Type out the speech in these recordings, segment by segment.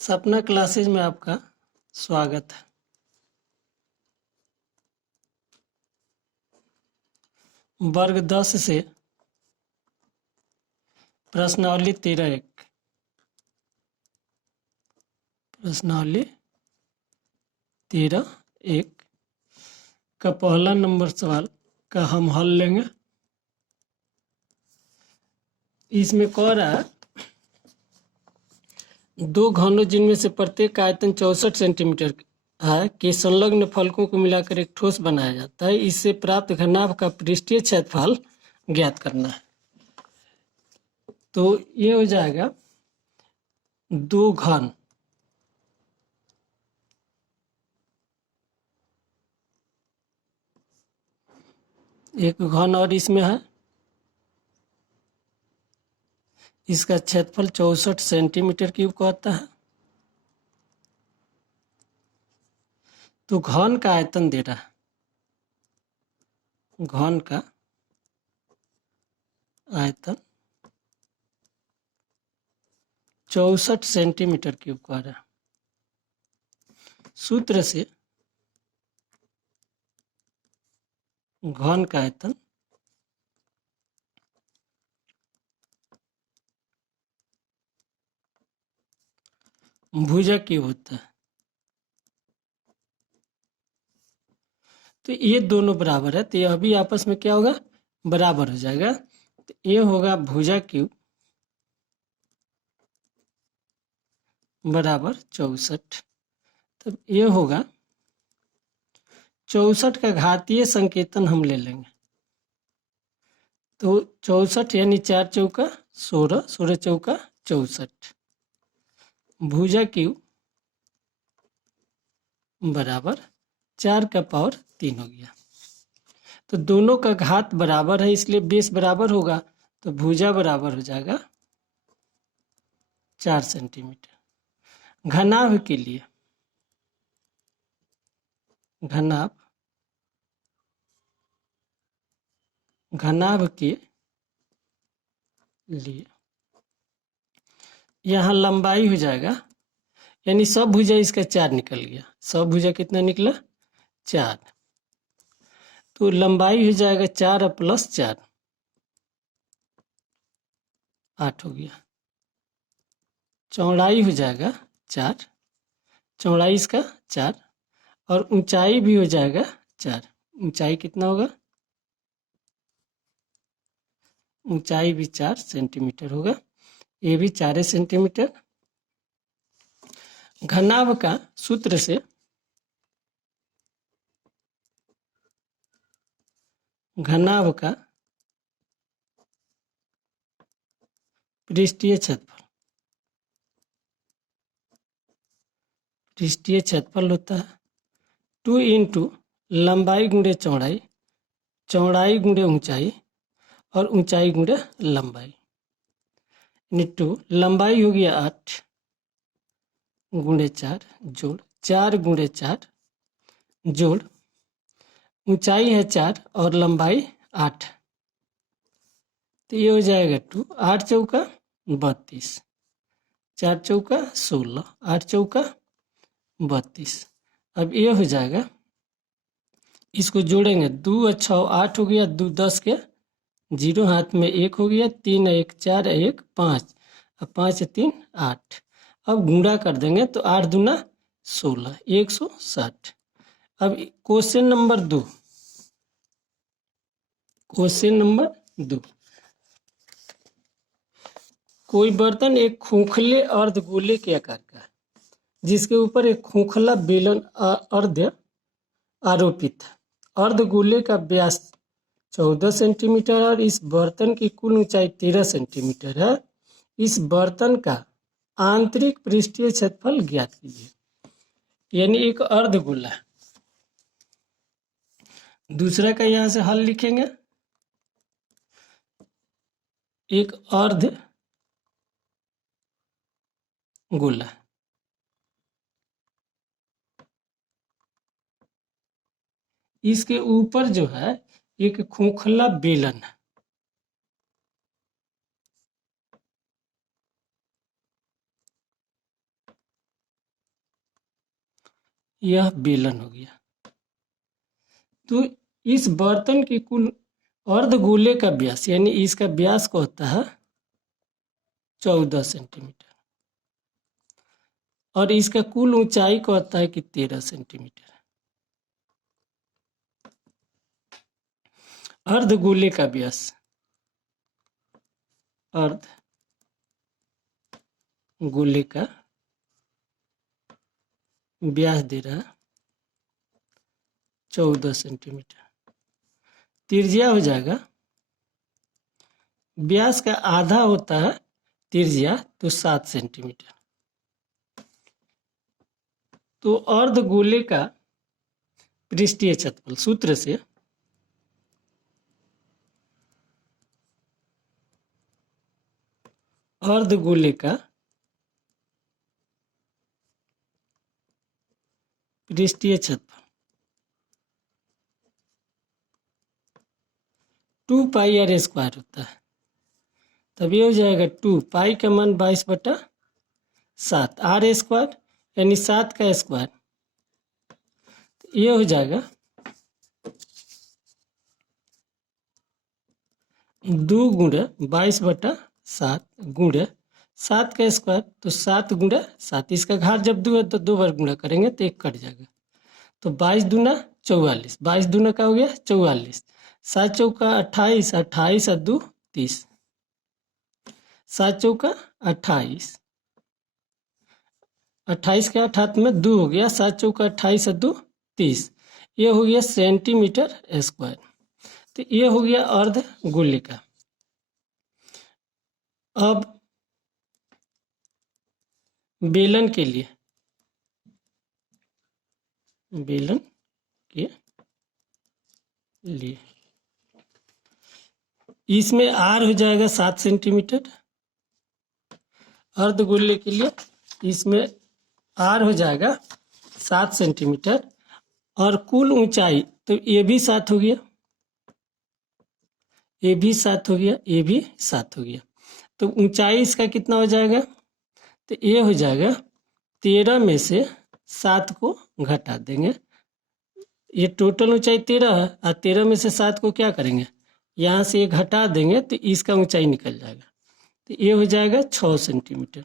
सपना क्लासेज में आपका स्वागत है। वर्ग 10 से प्रश्नावली 13-1 का पहला नंबर सवाल का हम हल लेंगे। इसमें कह रहा है दो घनों जिनमें से प्रत्येक का आयतन 64 सेंटीमीटर है के संलग्न फलकों को मिलाकर एक ठोस बनाया जाता है। इससे प्राप्त घनाभ का पृष्ठीय क्षेत्रफल ज्ञात करना है। तो ये हो जाएगा दो घन एक घन और इसमें है, इसका क्षेत्रफल 64 सेंटीमीटर क्यूब कहता है। तो घन का आयतन दे रहा है, घन का आयतन 64 सेंटीमीटर क्यूब कह रहा है। सूत्र से घन का आयतन भुजा क्यूब होता है। तो ये दोनों बराबर है, तो यह भी आपस में क्या होगा, बराबर हो जाएगा। तो ये होगा भुजा क्यूब बराबर 64। तब ये होगा 64 का घातीय संकेतन हम ले लेंगे। तो 64 यानी 4 चौका 16, 16 चौका 64, भुजा क्यूब बराबर 4 का पावर 3 हो गया। तो दोनों का घात बराबर है, इसलिए बेस बराबर होगा। तो भुजा बराबर हो जाएगा 4 सेंटीमीटर। घनाभ के लिए घनाभ के लिए यहाँ लंबाई हो जाएगा, यानी सब भुजा इसका 4 निकल गया। सब भुजा कितना निकला, 4। तो लंबाई हो जाएगा 4 प्लस 4 8 हो गया। चौड़ाई हो जाएगा 4, चौड़ाई इसका 4, और ऊंचाई भी हो जाएगा 4। ऊंचाई कितना होगा, ऊंचाई भी 4 सेंटीमीटर होगा। ये भी 4 सेंटीमीटर। घनाभ का सूत्र से घनाभ का पृष्ठीय क्षेत्रफल होता है 2 इंटू लंबाई गुणे चौड़ाई, चौड़ाई गुणे ऊंचाई, और ऊंचाई गुणे लंबाई। इंटू लंबाई हो गया 8 गुणे 4 जोड़ 4 गुणे 4 जोड़ ऊंचाई है 4 और लंबाई 8। तो ये हो जाएगा 2, 8 चौका 32, 4 चौका 16, 8 चौका 32। अब ये हो जाएगा, इसको जोड़ेंगे 2 और 6 8 हो गया, 2 10 के 0 हाथ में 1 हो गया, 3 1 4 1 5, अब 5 3 8। अब गुणा कर देंगे तो 8 दूना 16, 160। अब क्वेश्चन नंबर 2, कोई बर्तन एक खोखले अर्धगोले के आकार का है, जिसके ऊपर एक खोखला बेलन अर्ध आरोपित है। अर्धगोले का व्यास 14 सेंटीमीटर और इस बर्तन की कुल ऊंचाई 13 सेंटीमीटर है। इस बर्तन का आंतरिक पृष्ठीय क्षेत्रफल ज्ञात कीजिए। यानी एक अर्धगोला है। दूसरा का यहां से हल लिखेंगे, एक अर्ध गोला, इसके ऊपर जो है एक खोखला बेलन है। यह बेलन हो गया। तो इस बर्तन की कुल अर्धगोले का व्यास यानी इसका व्यास को होता है 14 सेंटीमीटर और इसका कुल ऊंचाई को होता है कि 13 सेंटीमीटर। अर्धगोले का व्यास, अर्धगोले का व्यास दे रहा है 14 सेंटीमीटर। त्रिज्या हो जाएगा, व्यास का आधा होता है त्रिज्या, तो 7 सेंटीमीटर। तो अर्धगोले का पृष्ठीय क्षेत्रफल सूत्र से अर्धगोले का पृष्ठीय क्षेत्रफल 2 पाई आर स्क्वायर होता है। तब ये हो जाएगा 2 पाई का मान 22/7 आर स्क्वायर यानी 7 का स्क्वायर। ये हो जाएगा 2 गुणे 22/7 गुणे 7 का स्क्वायर, तो 7 गुणे 7, इसका घात जब 2 है तो 2 बार गुणा करेंगे तो 1 कट जाएगा। तो 22 दूना 44, 22 दूना का हो गया 44, 7 चौका 28, 28 और 2 30, 7 चौका 28, 28 के 8 हाथ में 2 हो गया, 7 चौका 28 और 2 30, ये हो गया सेंटीमीटर स्क्वायर। तो ये हो गया अर्धगोले का। अब बेलन के लिए, बेलन के लिए इसमें आर हो जाएगा 7 सेंटीमीटर। अर्धगोले के लिए इसमें आर हो जाएगा 7 सेंटीमीटर और कुल ऊंचाई तो ये भी 7 हो गया, ये भी 7 हो गया, ये भी 7 हो गया। तो ऊंचाई इसका कितना हो जाएगा, तो ये हो जाएगा 13 में से 7 को घटा देंगे। ये टोटल ऊंचाई 13 है और 13 में से 7 को क्या करेंगे, यहाँ से ये घटा देंगे तो इसका ऊंचाई निकल जाएगा। तो ये हो जाएगा 6 सेंटीमीटर।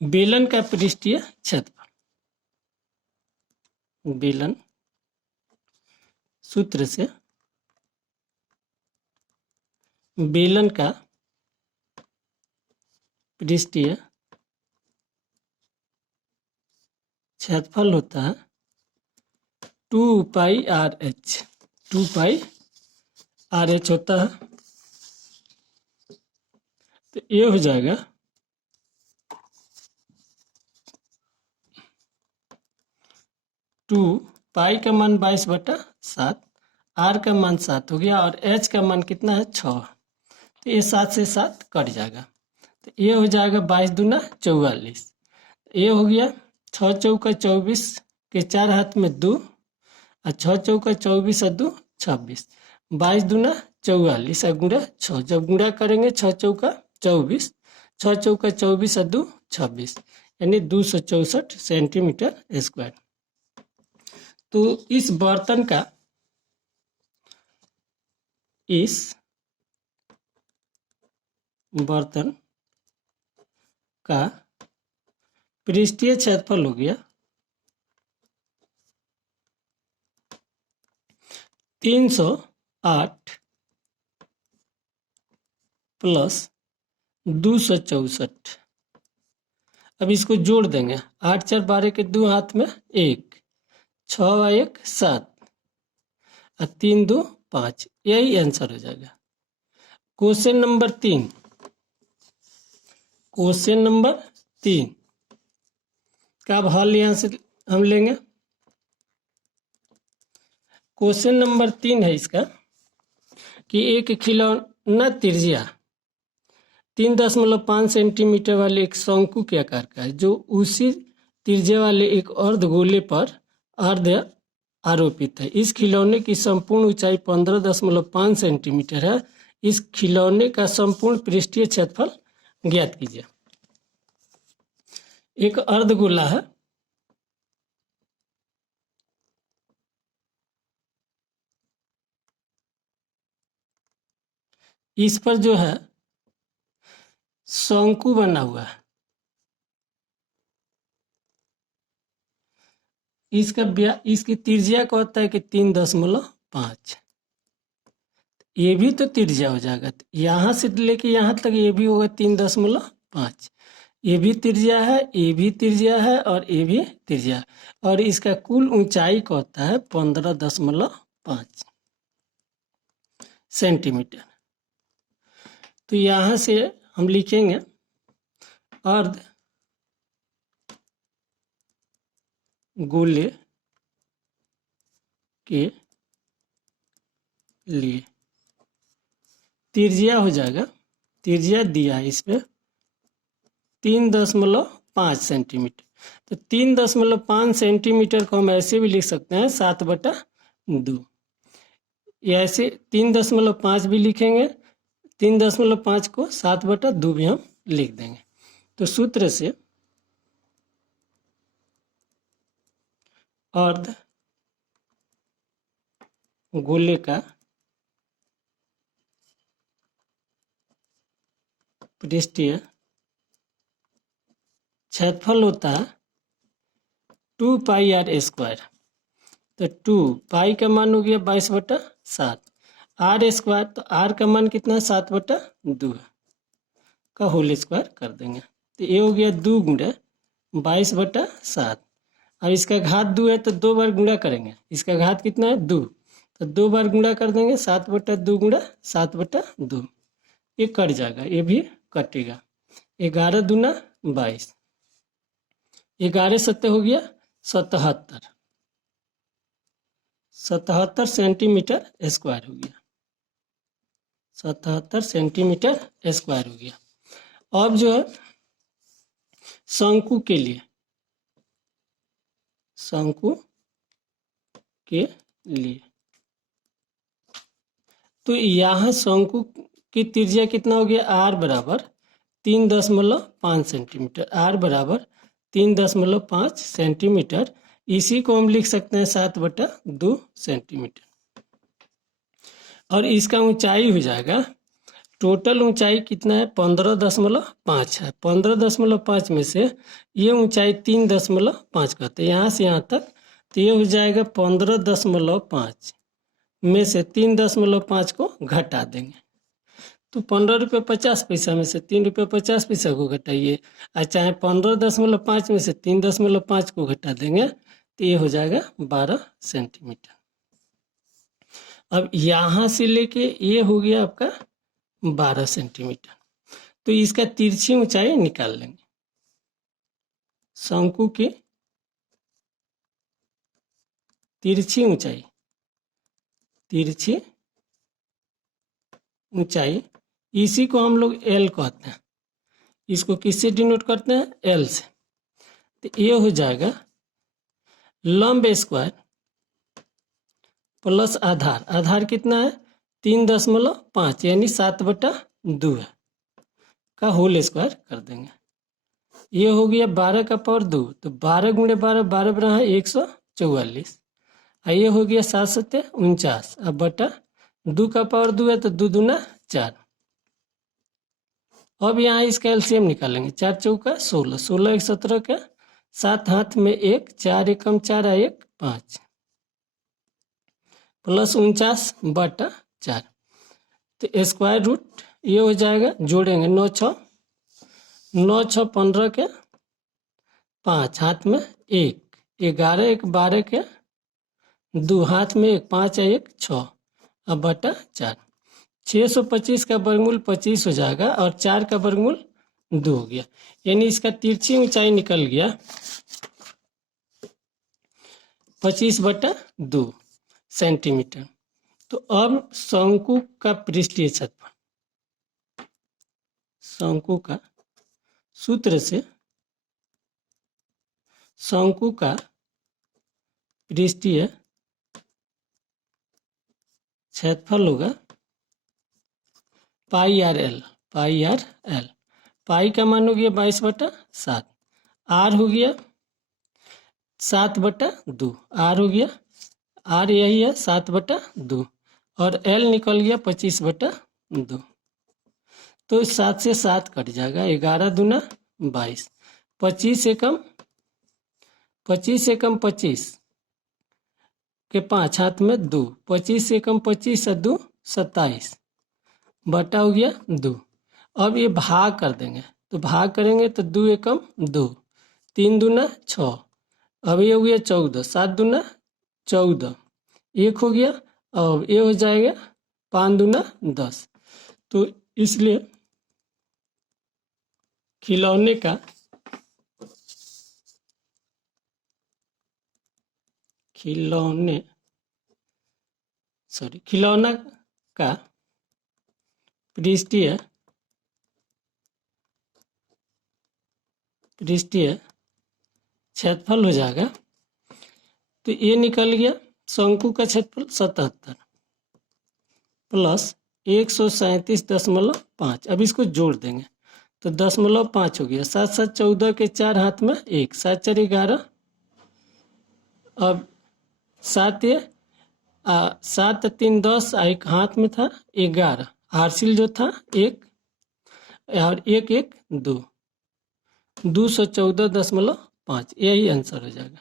बेलन का पृष्ठीय क्षेत्रफल, बेलन सूत्र से बेलन का पृष्ठीय क्षेत्रफल होता है 2 पाई आर एच, 2 पाई आर एच होता है। तो ये हो जाएगा 2 पाई का मान 22/7, आर का मान 7 हो गया और एच का मान कितना है 6, तो ये 7 से 7 कट जाएगा। तो ये हो जाएगा 22 दूना 44, ये हो गया 6 चौका 24 के 4 हाथ में 2 और 6 चौका 24 और 2 26, 22 दूना 44 और गुणा 6, जब गुणा करेंगे 6 चौका 24, 6 चौका 24 और 2 26 यानी 264 सेंटीमीटर स्क्वायर। तो इस बर्तन का, इस बर्तन का पृष्ठीय क्षेत्रफल हो गया 308 प्लस 264। अब इसको जोड़ देंगे, 8 4 12 के 2 हाथ में 1, 6 और 1 7 और 3 2 5, यही आंसर हो जाएगा। क्वेश्चन नंबर 3, क्वेश्चन नंबर 3 का अब हल यहाँ से हम लेंगे। क्वेश्चन नंबर 3 है इसका कि एक खिलौना त्रिज्या 3.5 सेंटीमीटर वाले एक शंकु के आकार का है जो उसी त्रिज्या वाले एक अर्धगोले पर अर्ध आरोपित है। इस खिलौने की संपूर्ण ऊंचाई 15.5 सेंटीमीटर है। इस खिलौने का संपूर्ण पृष्ठीय क्षेत्रफल ज्ञात कीजिए। एक अर्धगोला है, इस पर जो है शंकु बना हुआ है, इसकी त्रिज्या का होता है कि 3.5। ये भी तो त्रिज्या हो जाएगा, तो यहाँ से लेके यहाँ तक ये भी होगा 3.5। ये भी त्रिज्या है, ये भी त्रिज्या है और ये भी त्रिज्या है, और इसका कुल ऊंचाई का होता है 15.5 सेंटीमीटर। तो यहाँ से हम लिखेंगे अर्ध गोले के लिए त्रिज्या हो जाएगा, त्रिज्या दिया है इस पे 3.5 सेंटीमीटर। तो 3.5 सेंटीमीटर को हम ऐसे भी लिख सकते हैं 7/2। ऐसे 3.5 भी लिखेंगे, 3.5 को 7/2 भी हम लिख देंगे। तो सूत्र से अर्ध गोले का पृष्ठीय क्षेत्रफल होता है 2πr²। तो 2 पाई का मान हो गया 22/7, r², तो r का मान कितना है 7/2 का होल स्क्वायर कर देंगे। तो ये हो गया 2 गुणा 22/7। अब इसका घात 2 है तो 2 बार गुणा करेंगे, इसका घात कितना है 2, तो 2 बार गुणा कर देंगे, 7/2 गुणा 7/2, ये कट जाएगा, ये भी कटेगा। 11 दूना 22, 11 7 हो गया 77, 77 सेंटीमीटर स्क्वायर हो गया, 77 सेंटीमीटर स्क्वायर हो गया। अब जो है शंकु के लिए, शंकु के लिए तो यहाँ शंकु की त्रिज्या कितना हो गया, r बराबर 3.5 सेंटीमीटर, r बराबर 3.5 सेंटीमीटर। इसी को हम लिख सकते हैं 7/2 सेंटीमीटर। और इसका ऊंचाई हो जाएगा, टोटल ऊंचाई कितना है 15.5 है, 15.5 में से ये ऊंचाई 3.5 कहते हैं, यहाँ से यहाँ तक, तो ये हो जाएगा 15.5 में से 3.5 को घटा देंगे। तो 15.50 में से 3.50 को घटाइए, और चाहे 15.5 में से 3.5 को घटा देंगे, तो ये हो जाएगा 12 सेंटीमीटर। अब यहाँ से लेके ये हो गया आपका 12 सेंटीमीटर। तो इसका तिरछी ऊंचाई निकाल लेंगे। शंकु की तिरछी ऊंचाई, तिरछी ऊंचाई, इसी को हम लोग L कहते हैं। इसको किससे डिनोट करते हैं, L से। तो ये हो जाएगा लंब स्क्वायर प्लस आधार, आधार कितना है 3.5 यानी 7/2 है, का होल स्क्वायर कर देंगे। ये हो गया 12 का पावर 2, तो 12 गुणे 12, 12 बना है 144, और ये हो गया 7 7 49, अब बटा 2 का पावर 2 है तो 2 दूना 4। अब यहाँ इसका एलसीएम निकालेंगे, 4 चौका 16, 16 1 17 का, 7 हाथ में 1, 4 एकम 4 1 5, प्लस 49/4, तो स्क्वायर रूट ये हो जाएगा, जोड़ेंगे 9 6 15 के, 5 हाथ में 1, 11 1 12 के, 2 हाथ में 1, 5 1 6, अब बटा 4। 625 का वर्गमूल 25 हो जाएगा, और 4 का वर्गमूल 2 हो गया, यानी इसका तिरछी ऊंचाई निकल गया 25/2 सेंटीमीटर। तो अब शंकु का पृष्ठीय क्षेत्रफल, शंकु का सूत्र से शंकु का पृष्ठीय क्षेत्रफल होगा πr/l, πr/l। पाई का मान हो गया 22/7, r हो गया 7/2, r हो गया, r यही है 7/2, और l निकल गया 25/2। तो 7 से 7 कट जाएगा, 11 दूना 22, 25 एकम 25 के 5 हाथ में 2, 25 एकम 25 और 2 27, बटा हो गया 2। अब ये भाग कर देंगे, तो भाग करेंगे तो 2 एकम 2, 3 दूना 6, अब ये हो गया 14, 7 दूना 14, 1 हो गया, अब ये हो जाएगा 5 दूना 10। तो इसलिए खिलौने खिलौना का पृष्ठीय क्षेत्रफल हो जाएगा, तो ये निकल गया शंकु का क्षेत्रफल 77 प्लस 137.5। अब इसको जोड़ देंगे तो 0.5 हो गया, 7 7 14 के 4 हाथ में 1, 7 4 11, अब 7 3 10, एक हाथ में था 11, हासिल जो था 1 और 1 1 2, 214.5, यही आंसर हो जाएगा।